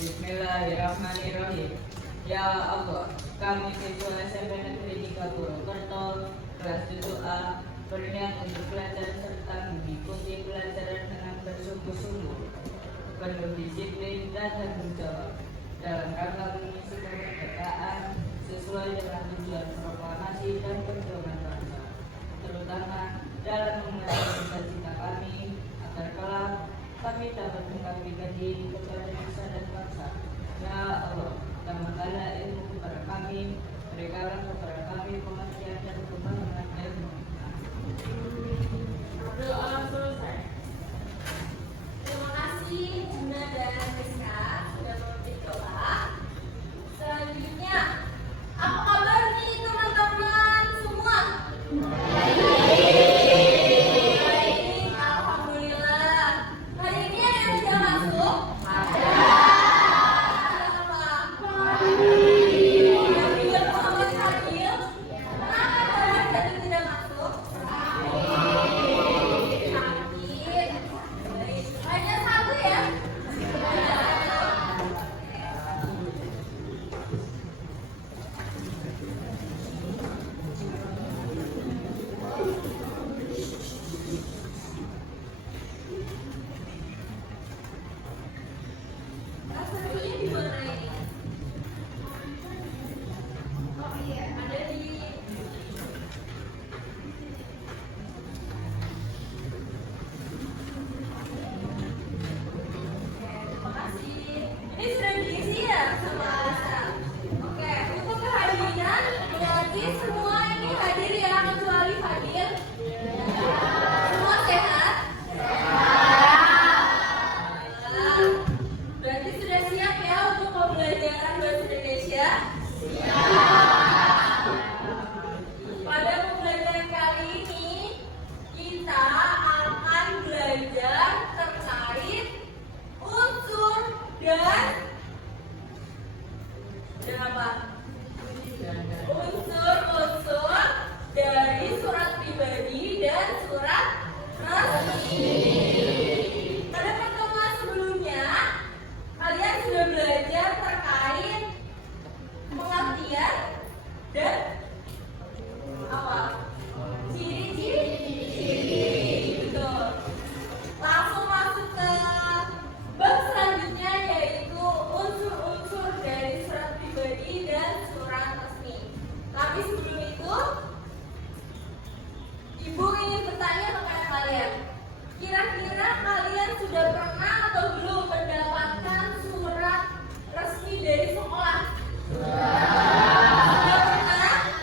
Bismillahirrahmanirrahim. Ya Allah, kami siswa SMP Negeri 3 Purwokerto kelas 7A berniat untuk belajar serta mengikuti pelajaran dengan bersungguh-sungguh, penuh disiplin dan tanggung jawab dalam rangka mengisi kemerdekaan sesuai dengan tujuan proklamasi dan perjuangan bangsa, terutama dalam mengenai cita-cita kami agar kelak kami dapat mengabdikan diri kepada nusa dan bangsa. Ya Allah, tambahkanlah ilmu kepada kami, berikanlah kepada kami pengertian dan pemahaman ilmu. Doa selesai. Terima kasih Juna dan Rizka sudah memimpin doa. Selanjutnya, apa kabar nih teman-teman semua? Baik, alhamdulillah. Hari ini ada yang sudah masuk? Ada. Yang Muhammad Fadil. Kenapa kalian tadi tidak masuk? Hanya satu ya? Rasanya di mana ini? Oh iya, ada di terima kasih. Ini sudah diisi ya sama Alisa? Oke, untuk kehadiran berarti semua ini hadir ya kecuali Fadil. Semua sehat? Sehat. Berarti sudah siap ya untuk pembelajaran bahasa Indonesia? Pada pembelajaran kali ini kita akan belajar terkait unsur dan apa? Unsur-unsur dari surat pribadi dan surat resmi. Pada pertemuan sebelumnya kalian sudah belajar terkait pengertian dan apa? Ciri-ciri. Betul. Langsung masuk ke bab selanjutnya yaitu unsur-unsur dari surat pribadi dan surat resmi. Tapi sebelum itu, Ibu ingin bertanya kepada kalian. Kira-kira kalian sudah pernah atau belum mendapatkan surat resmi dari sekolah? Sudah pernah?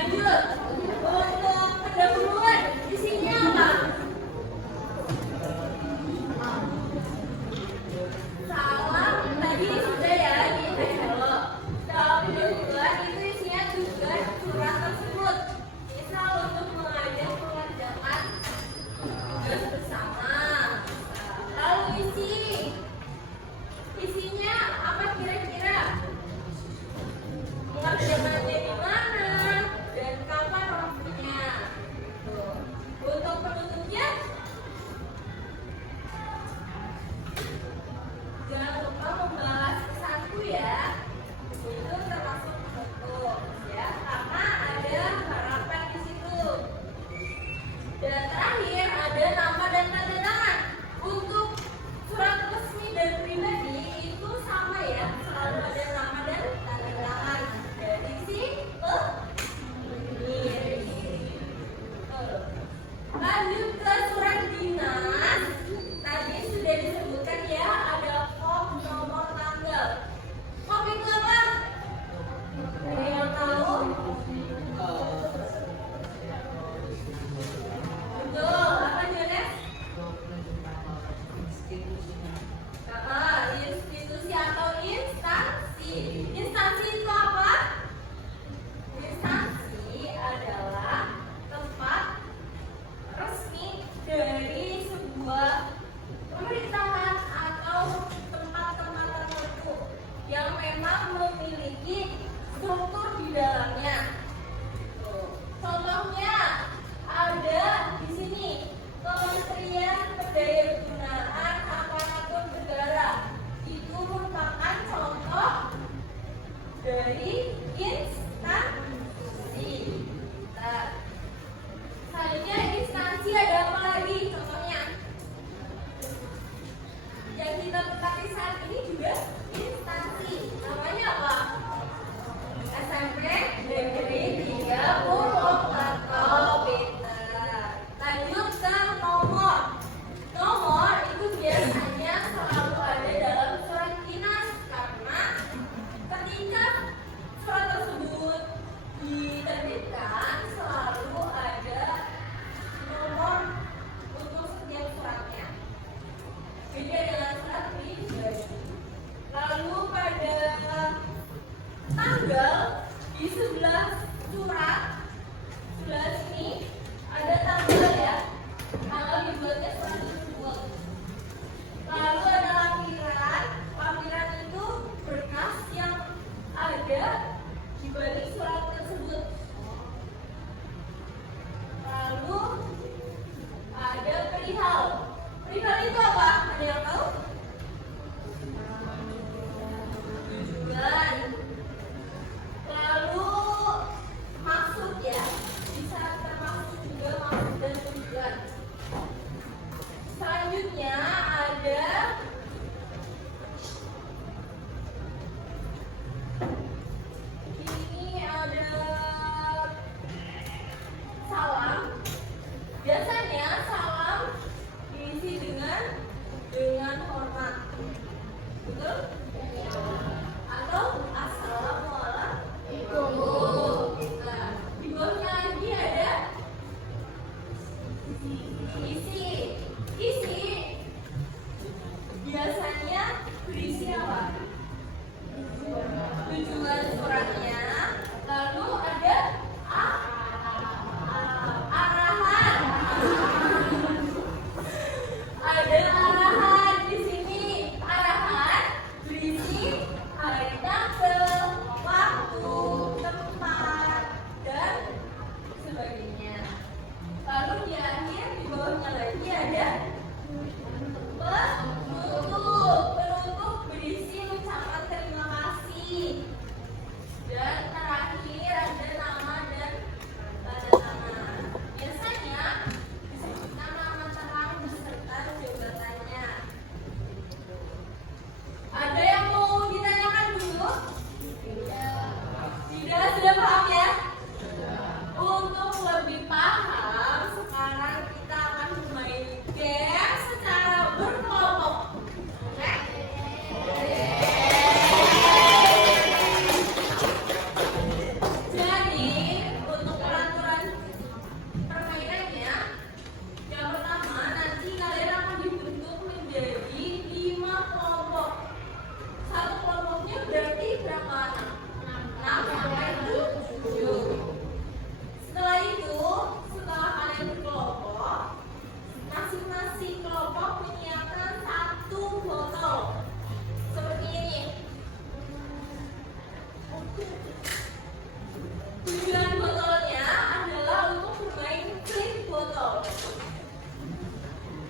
Lanjut. Untuk pendahuluan isinya apa? Salam tadi sudah ya di hello. Kalau pendahuluan itu isinya tugas surat tersebut. Misal untuk mengajak mengerjakan tugas bersama. Lalu isinya apa kira-kira? Mengerjakannya di mana dan kapan waktunya? Tuh. Untuk penutupnya, jangan lupa membalas satu ya. Itu termasuk penutup ya, karena ada harapan di situ. Dan terakhir ada nama dan tanda tangan. Untuk surat resmi dan pribadi itu sama ya, selalu ada nama dan tanda tangan dari si pengirim. Lanjut ke surat dinas. Tadi sudah disebutkan ya, ada kop, nomor, tanggal. Kop itu apa? Ada yang tahu? Betul, apa Jones? Institusi atau instansi. Instansi itu apa? Instansi adalah tempat resmi dari sebuah pemerintahan atau tempat-tempat tertentu yang memang memiliki struktur di dalamnya. Contohnya ada di sini Kementerian Pendayaan Aparatur Negara. Itu merupakan contoh dari instansi. Nah, selanjutnya instansi ada apa lagi? Contohnya yang kita tempati saat ini juga instansi. Namanya apa? SMP Negeri 30 atau Pintar. Lanjut ke nomor. Nomor itu biasanya selalu ada dalam surat dinas karena ketika surat tersebut diterbitkan selalu ada nomor untuk setiap suratnya. Beda dengan surat pribadi. Lalu pada tanggal di sebelah surat sebelah sini ada tanggal ya, tanggal dibuatnya surat tersebut. Lalu ada lampiran. Lampiran itu berkas yang ada di balik surat tersebut. Lalu ada perihal. Perihal itu apa? Ada yang tahu? Tujuan. Lalu maksud ya, bisa termasuk juga maksud dan tujuan. Selanjutnya ada ini ada salam. Biasanya salam diisi dengan hormat. Betul? Atau assalamualaikum. Di bawahnya lagi ada isi. Biasanya berisi apa? Tujuan suratnya. Lalu ada arahan. Ada arahan di sini. Arahan berisi hari, tanggal, waktu, tempat, dan sebagainya. Lalu di akhir di bawahnya lagi ada penutup. Penutup berisi ucapan terima kasih dan Tujuan botolnya adalah untuk bermain flip botol.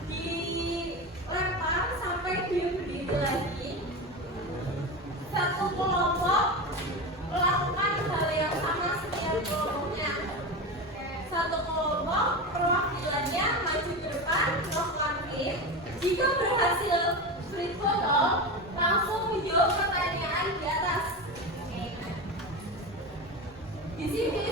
Dilempar sampai dia berdiri lagi. Satu kelompok melakukan hal yang sama setiap kelompoknya. Satu kelompok perwakilannya maju ke depan melakukan flip. Jika berhasil flip botol, langsung menjawab pertanyaan di atas. Di sini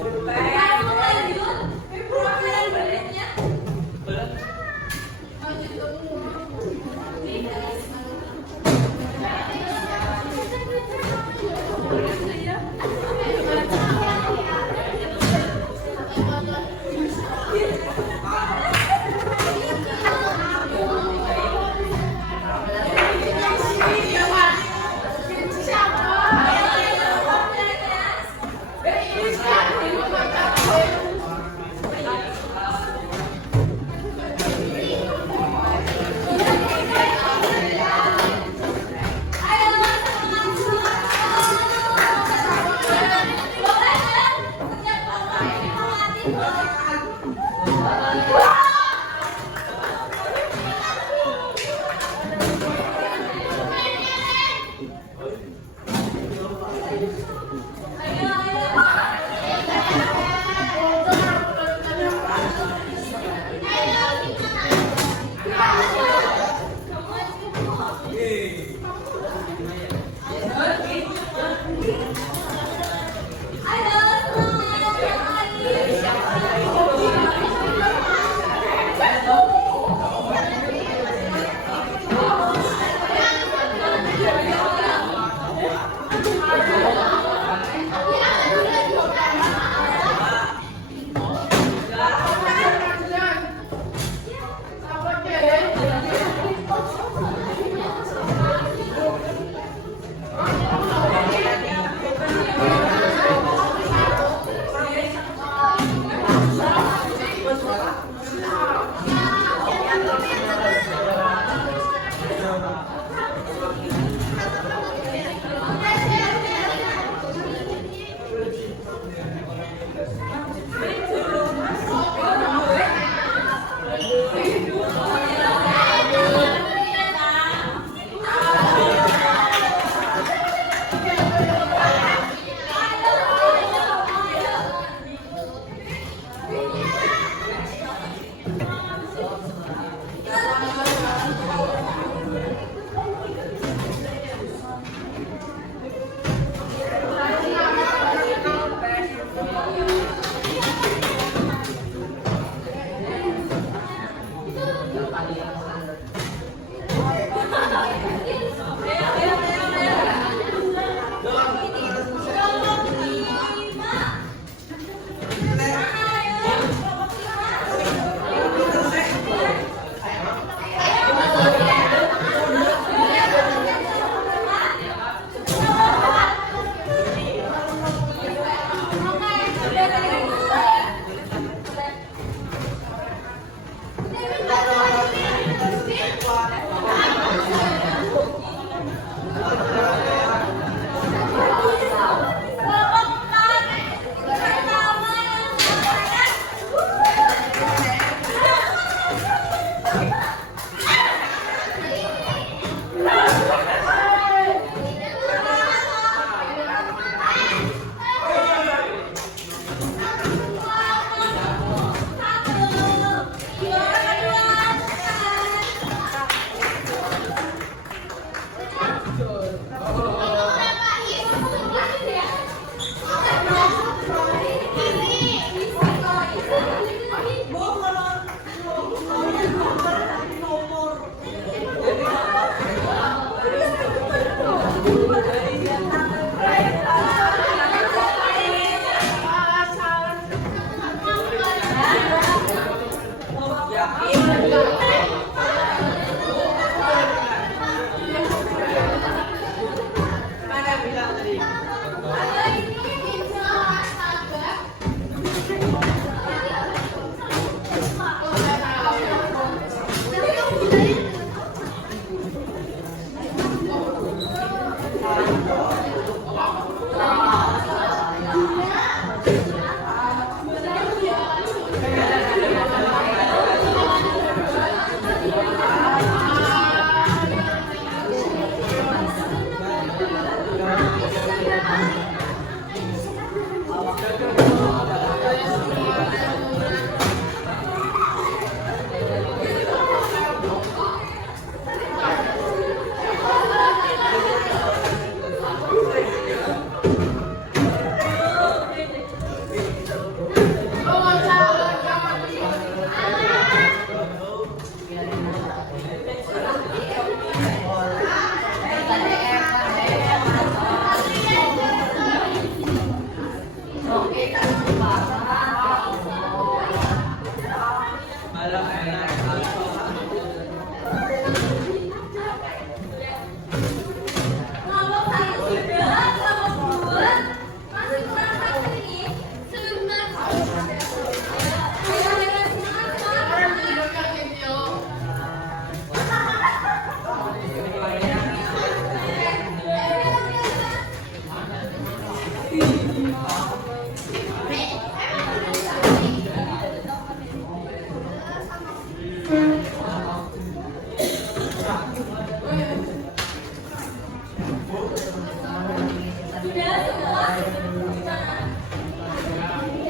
Langsung lanjut ke perwakilan berikutnya.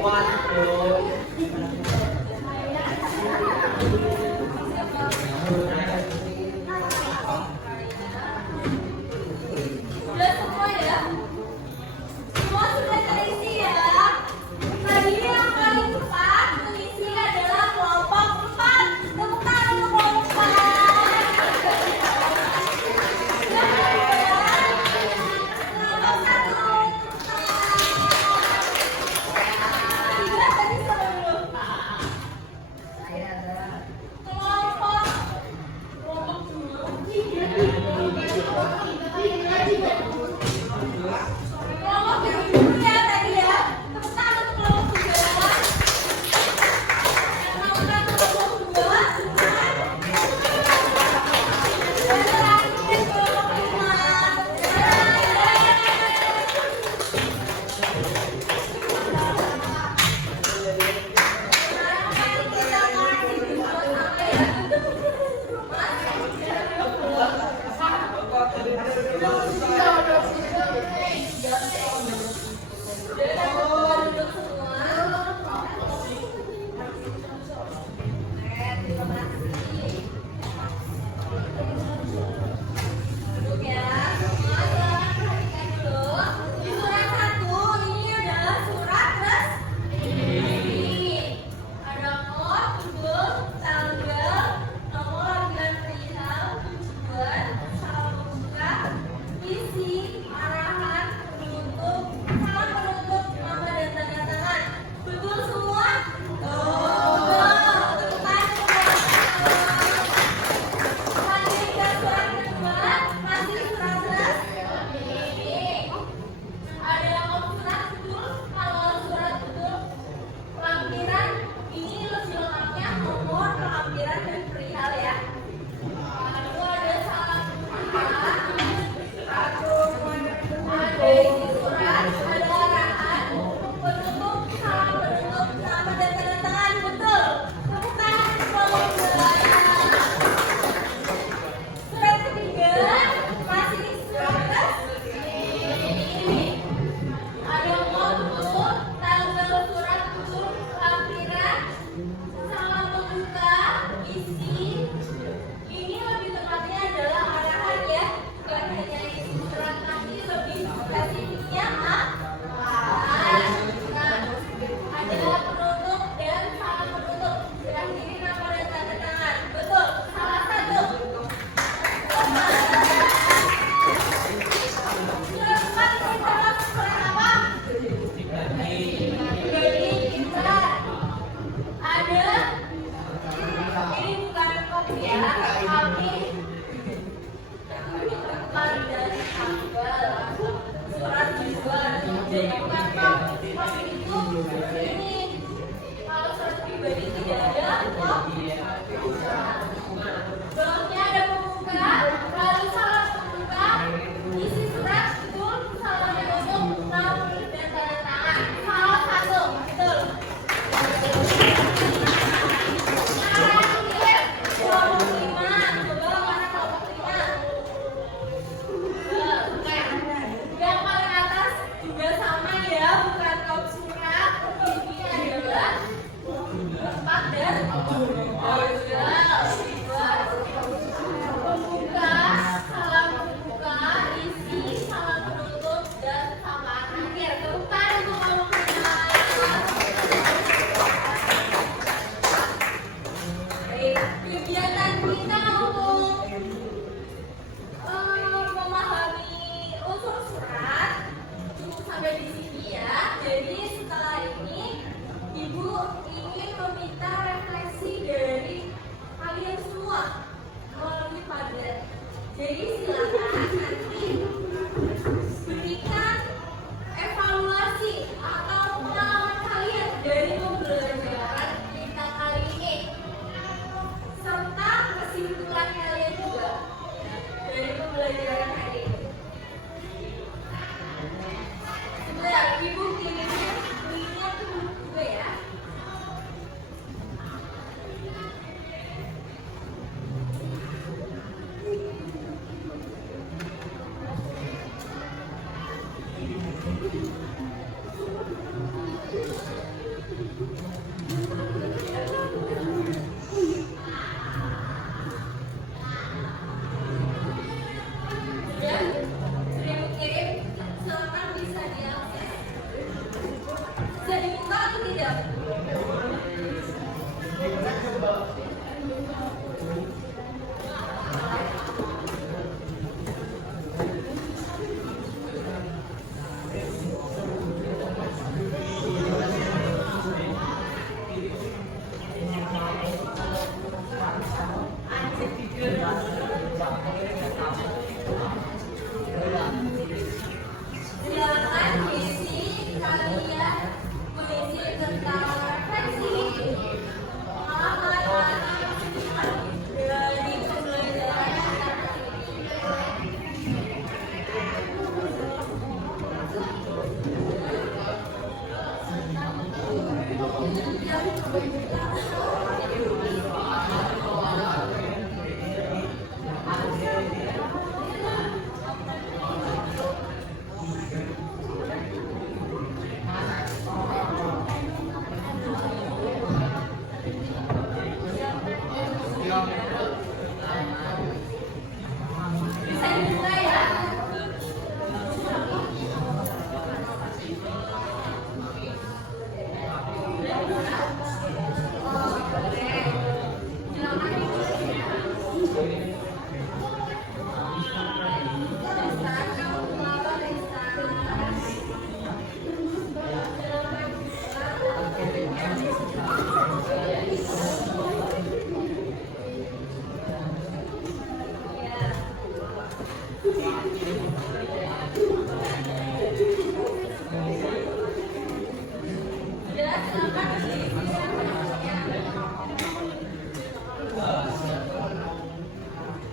Sudah semua ya? Semua sudah terisi ya? Tadi yang paling cepat terisi adalah kelompok 4. Tepuk tangan untuk kelompok 4. Kelompok 1. Silakan isi kalian mengisi tentang refleksi pengamatan dari pembelajaran bisa dibuka ya.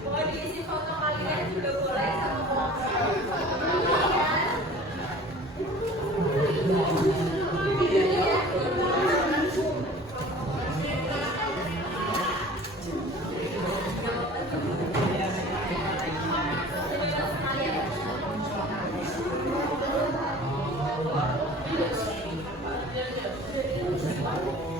Mau diisi foto kalian juga boleh sama kalian.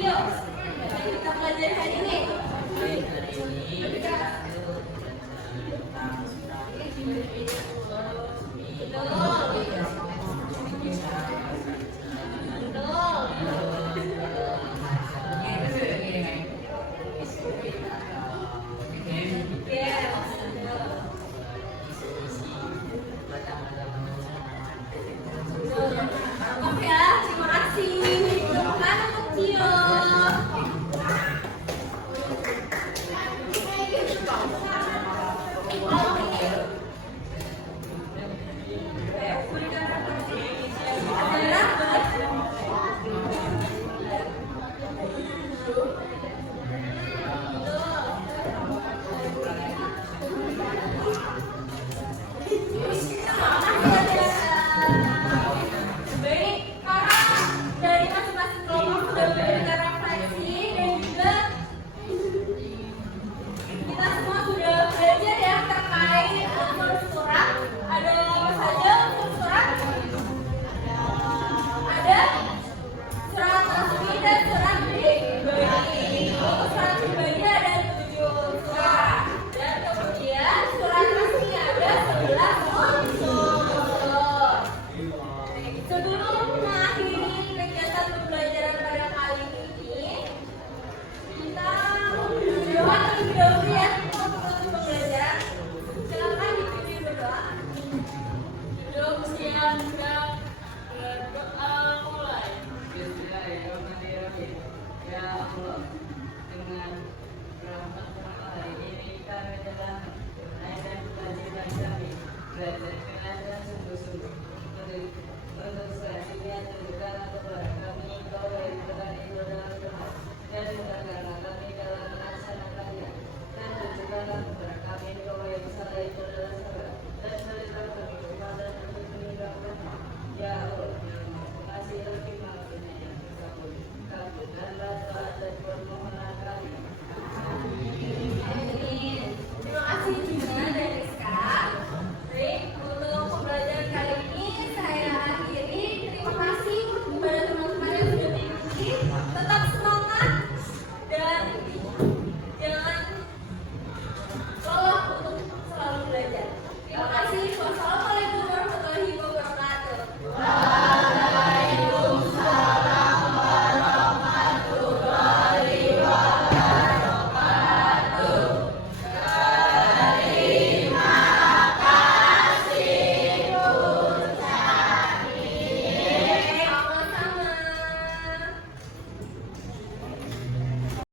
Yuk, yang kita pelajari hari ini. Baik, hari ini kita tentang Oke ya, terima kasih. Tepuk tangan untuk Tio. Baik, karena dari masing-masing kelompok sudah memberikan refleksi dan juga kita semua sudah belajar ya terkait unsur surat. Ada apa saja unsur surat? Ada surat resmi dan surat pribadi. Untuk surat pribadi ada 7 surat dan kemudian surat resmi ada 11 unsur. Sebelum mengakhiri kegiatan pembelajaran pada kali ini, kita berdoa terlebih dahulu ya untuk menutup pembelajaran. Silakan dipimpin berdoa. Yuk, siap, berdoa mulai. Bismillahirrahmanirrahim. Ya Allah, dengan rahmat-Mu hari ini kami telah menaikkan kewajiban kami belajar dengan sungguh-sungguh. Untuk selanjutnya tunjukkanlah kepada kami Engkau dari